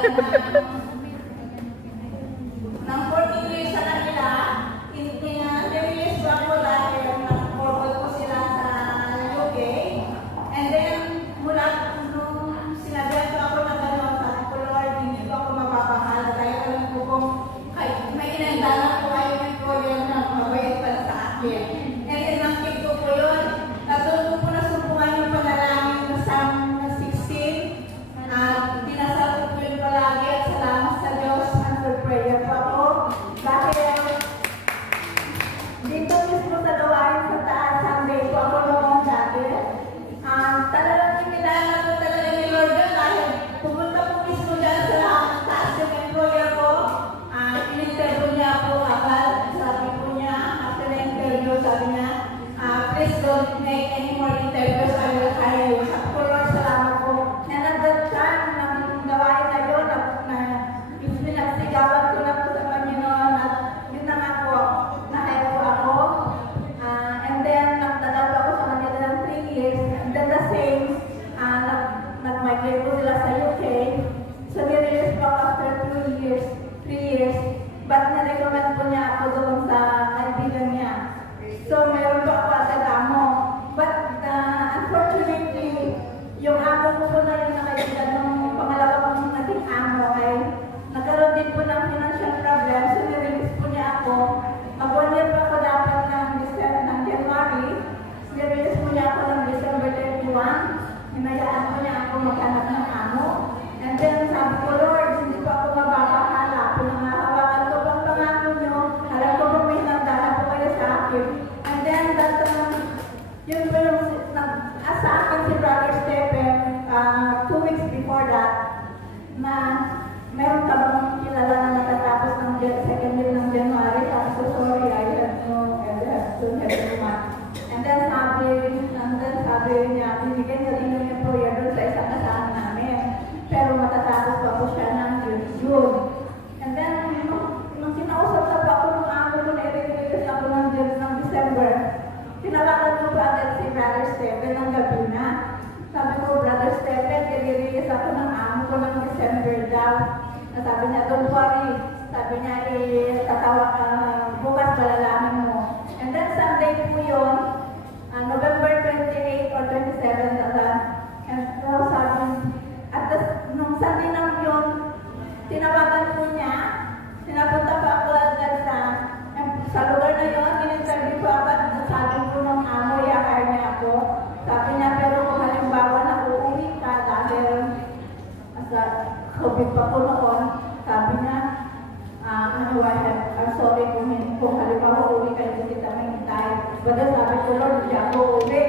ng 14 years sa kanila, nirelease ba ko dahil nag-forward ko sila sa UK. And then, mula nung sinabihan ko ako na gano'n, sabi ko, Lord, hindi ko ako mapapahal. Dahil alam ko kung may inandalan ko kayo ng employer na mabait pala sa akin. And then, nakik ko po yun. Natulog ko na sumpungan yung panalangin na Psalm 16. Dinasal ko po yun palagi at salamat sa Diyos. Answer prayer po ako. Dahil dito mismo sa gawain sa taas, Sunday po ako noong dati. Talagang kinilala ko talaga ni Lord yun dahil pumunta po mismo dyan sa taas yung employer ko. In-interview niya po agad. Sabi po niya, after the interview, sabi niya, please don't make any more interviews. I will hire you. Sabi ko, Lord, salamat po. Nanagdag siya ng gawain na yun na pinagsigawan ko na po sa Panginoon at yun na nga po, na-hire po ako. And then, nagtagal po ako sa kanila ng 3 years. And then the same, nag-migrate po sila sa UK. So, nirelease po ako after 3 years. But na-recommend po niya ako doon sa kaibigan niya. So, mayroon po ako agad amo. But, unfortunately, yung amo ko po na yung nakaibigan ng pangalawa kong naging amo ay nagkaroon din po ng financial problem. So, nirelease po niya ako. Mag-1 year pa ako dapat ng January. Nirelease po niya ako ng December 31. Hinayaan po niya ako maghanap ng amo. And then, sabi ko, Lord, hindi po ako mababahala. Pinangahawakan ko pang pangako niyo. Alam ko po may nagdala po kayo sa akin. And then, yun po yung nag-asa akin si Brother Stephen 2 weeks before that na meron ka bang kilala na natatapos ng second year ng January. Sabi ko, sorry, I had no one. And then sabi niya, bibigyan niya rin yung employer doon sa isang asahan namin. Pero matatapos pa po siya ng June. And then, nung kinausap na pa ako nung amo ko na i-release ako ng December, tinawagan ko pa agad si Brother Stephen ng gabi na. Sabi ko, Brother Stephen, i-release ako ng amo ko ng December daw. Sabi niya, don't worry. Sabi niya, bukas palalaman mo. And then Sunday po yun, November 28 or 27 and sabi, nung Sunday na yun, tinawagan po niya, sinapunta pa ako agad sa lugar na yun, in-interview po agad, sabi po ng amo, i-hire niya ako. Sabi niya, pero kung halimbawa na uuwi ka dahil sa COVID pa po noon, sabi niya, I'm sorry kung halimbawa uuwi ka, hindi kita mahintay. But sabi ko, Lord, hindi ako uuwi.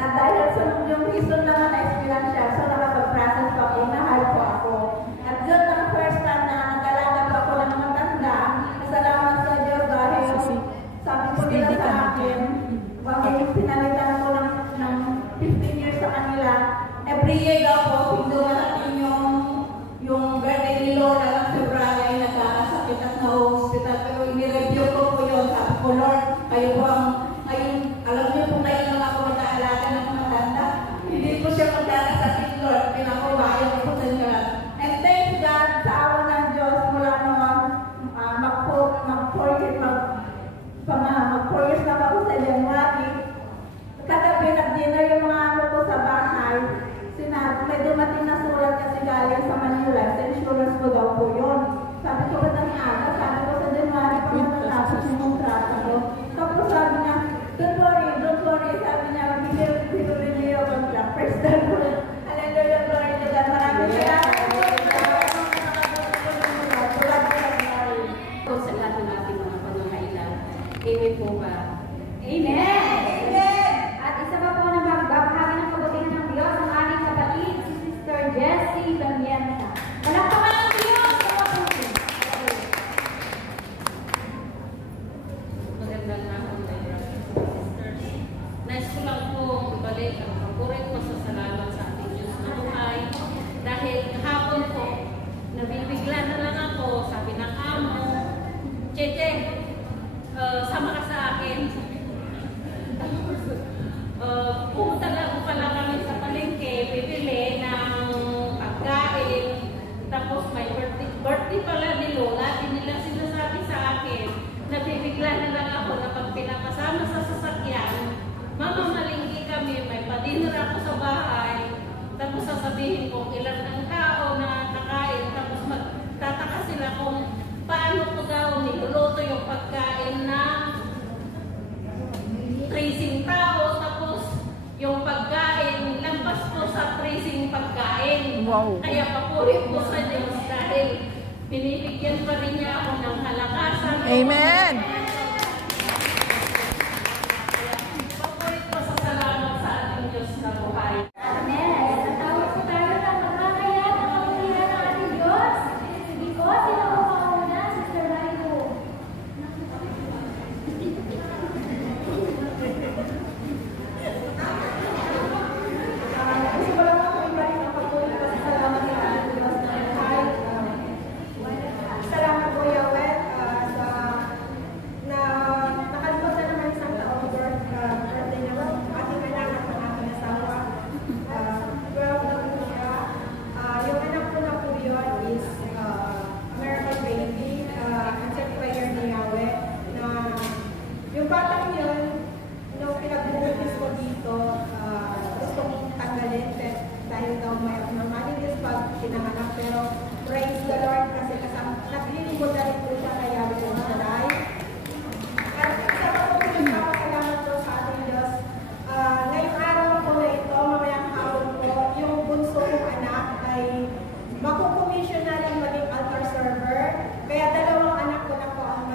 Dahil sa yung reason naman na experience siya, so nakapag-process pa po, na-hire po ako. At yun ang first time na nag-alaga pa ako ng matanda, salamat sa Diyos dahil sabi ko nila sa akin, bakit pinalitan ko ng 15 years sa kanila, every year daw po, pinduan natin yung birthday ni Lord alam February ay nagkakasakit at na-hospital. Pero i-review ko po yun, sabi ko, Lord, kayo po alam niyo kung kayo lang ako mag-aalaga ng matanda. Hindi po siya magkakasakit, Lord, pinakubayan ko sa inyo lang. And thank God, sa awa ng Diyos, mula naman mag-4 years na ako sa January. Kagabi, nag-dinner yung mga ano ko sa bahay. Sinabi, may dumating na sulat kasi galing sa Manila. Sa insurance ko daw po yun. Sabi ko, ba't ang aga? Sabi ko, sa January pa matatapos yung kontrata ko. Tapos sabi niya, don't worry. Sabi niya, bibili niyo yung contract. Praise the Lord. Hallelujah, glory to God. Maraming salamat. Sa lahat ng ating mga pangangailan. Amen po ba? Amen! Amen! At isa pa po na magbabahagi ng kabutihan ng Diyos ang ating kapatid, si Sister Jessie Damienza. Palakpakan ng Diyos sa kapusin! Wow. Kaya papuri po sa Diyos dahil binibigyan pa rin niya ako ng kalakasan. Amen. Papuri po sa salamat sa ating Diyos na buhay. Amen. Natawag po tayo na magkakaya ng kamulihan ng ating Diyos. Sige po, sino po mauna? Sister Raido. Gusto ko lang ako ibalik ang pagpuli ko sa salamat ng ating Diyos na buhay. Salamat po, Yahweh, sa nakalimutan na naman isang taong birthday na ating anak at ng ating asawa. 12 na po siya. Yung anak ko na po yun is American baby. Answer prayer ni Yahweh na yung batang yun, nung pinag-bubukis ko dito, gusto kong tanggalin dahil daw may abnormalities pag pinanganak. Pero praise the Lord kasi naglilingkod na rin po siya kay Yahweh ng Shaddai. At isa pa po pinagpapasalamat po sa ating Diyos. Ngayong araw po na ito, mamayang hapon po, yung bunso kong anak ay makukomission na rin maging altar server. Kaya dalawang anak ko na po ang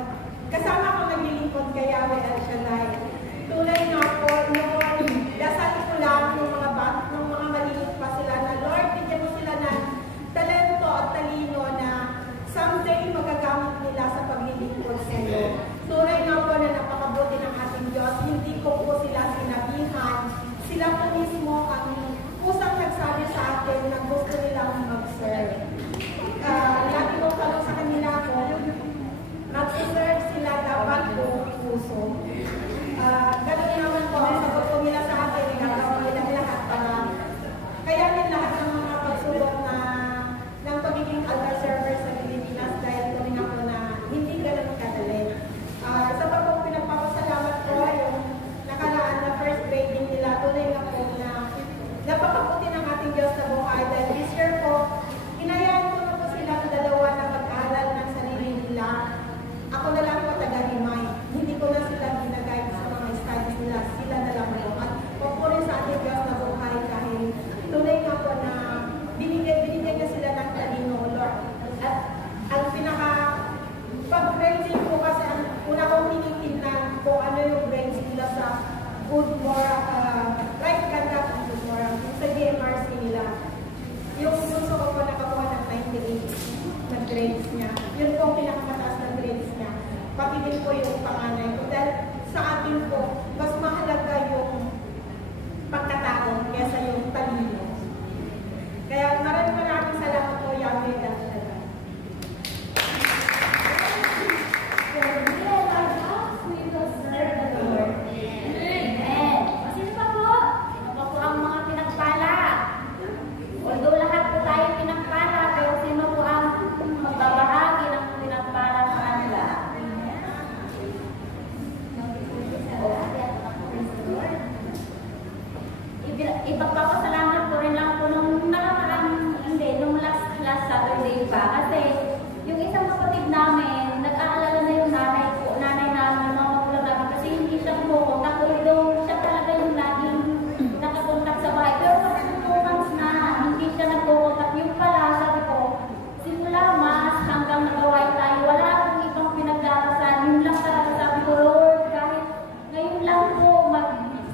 kasama ko naglilingkod kay Yahweh El Shaddai. Tunay nga po, yung dasal ko lang ng mga ng mga maliit pa sila na Lord, bigyan mo sila ng talento at talino na someday magagamit nila sa paglilingkod sa iyo. Tunay nga po na napakabuti ng ating Diyos, hindi ko po sila sinabihan. Sila po mismo ang kusang nagsabi sa akin na gusto nilang mag-serve. Lagi ko kalong sa kanila ko, mag-serve sila dapat po puso. Ganun naman po, ang sagot ko nila sa akin, gagawin nila lahat para kayanin lahat ng mga pagsubok ng pagiging altar server sa Pilipinas dahil tuloy ako na hindi ganun kadali. Isa pa po pinagpapasalamat ko yung nakaraan na first grading nila, tuloy na po na napakabuti ng ating Diyos na buhay dahil this year po, hinayaan ko na po silang dalawa na mag-aral ng sarili nila. Ako na lang po taga-himay. Hindi ko na sila ginagayad sa mga studies nila. Sila na lang po. At pupuri sa ating Diyos na buhay dahil tunay nga po na binigyan niya sila ng talino, Lord. At ang pag-grading po kasi ang una kong tinitingnan kung ano yung grades nila sa good moral, right conduct and good moral, sa GMRC nila. Yung gusto ko po nakakuha ng 98 na grades niya. Yun po ang pinakamataas na grades niya. Pati din po yung panganay ko. Dahil sa atin po, mas mahalaga yung pagkatao kesa yung talino. Kaya maraming salamat po, Yahweh El Shaddai. Amen. Sino pa po? Sino pa po ang mga pinagpala? Although lahat po tayo pinagpala, pero sino po ang magbabahagi ng pinagpala sa kanila? Ipagpapasalamat ko rin lang po nung nakakarang, nung last Saturday pa. Kasi yung isang kapatid namin, nag-aalala na yung nanay namin, mga magulang namin, kasi hindi siya kumukontak. Although siya talaga yung laging nakakontak sa bahay. Pero kasi 2 months na, hindi siya nagkukontak. Yung pala, sabi ko, simula mas hanggang nag-away tayo, wala akong ibang pinagdarasan. Yun lang talaga sabi ko, Lord, kahit ngayon lang po,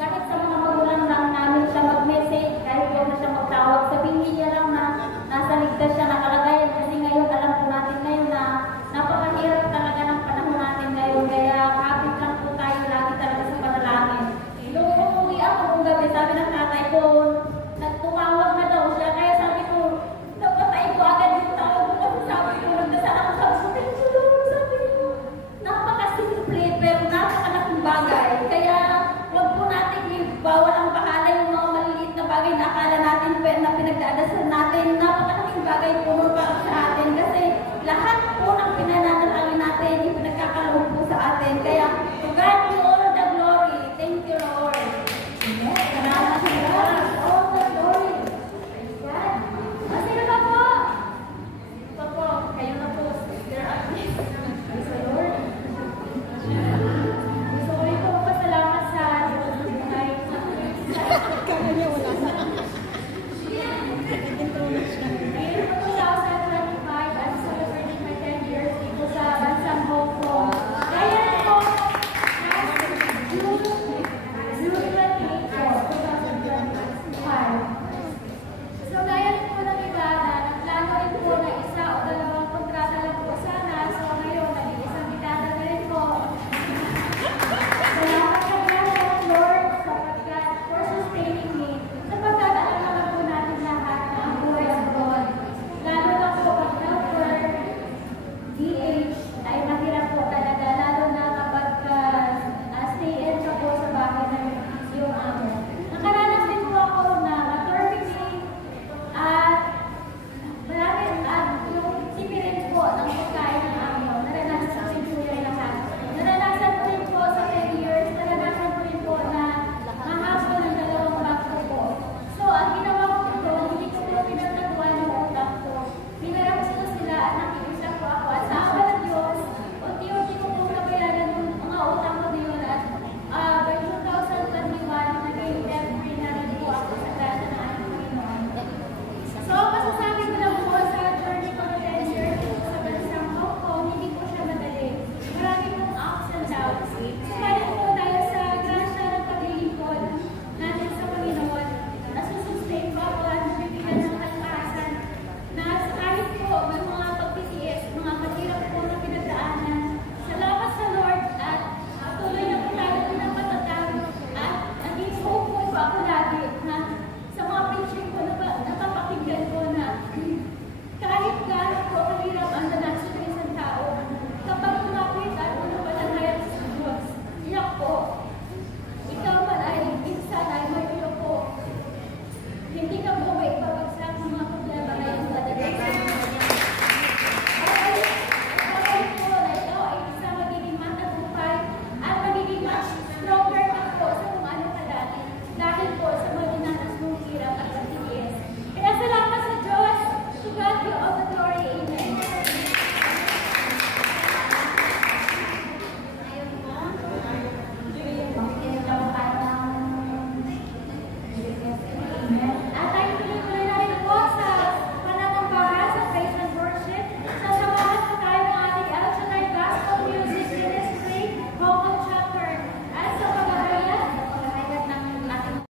kahit sa mga magulang lang namin siya mag-message, kahit huwag na siya magtawag, sabihin niya lang na nasa ligtas siya nakalagayan. Kasi ngayon, alam po natin ngayon na napakahirap talaga ng panahon natin ngayon. Kaya kapit lang po tayo lagi talaga sa panalangin. Nung umuwi ako kung gabi, sabi ng tatay ko, nagtumawag na daw siya. Kaya sabi ko, napatay ko agad yung tawag ko. Kasi sabi ko, nagdasal ako sa thank you Lord. Sabi ko, napakasimple pero napakalaking bagay. Kaya huwag po natin bawal ang bahala yung mga maliliit na bagay na akala natin na pinagdadasal natin. Napakalaking bagay po para sa atin kasi lahat po ng pinananalangin natin yung pinagkakaloob po sa atin. Kaya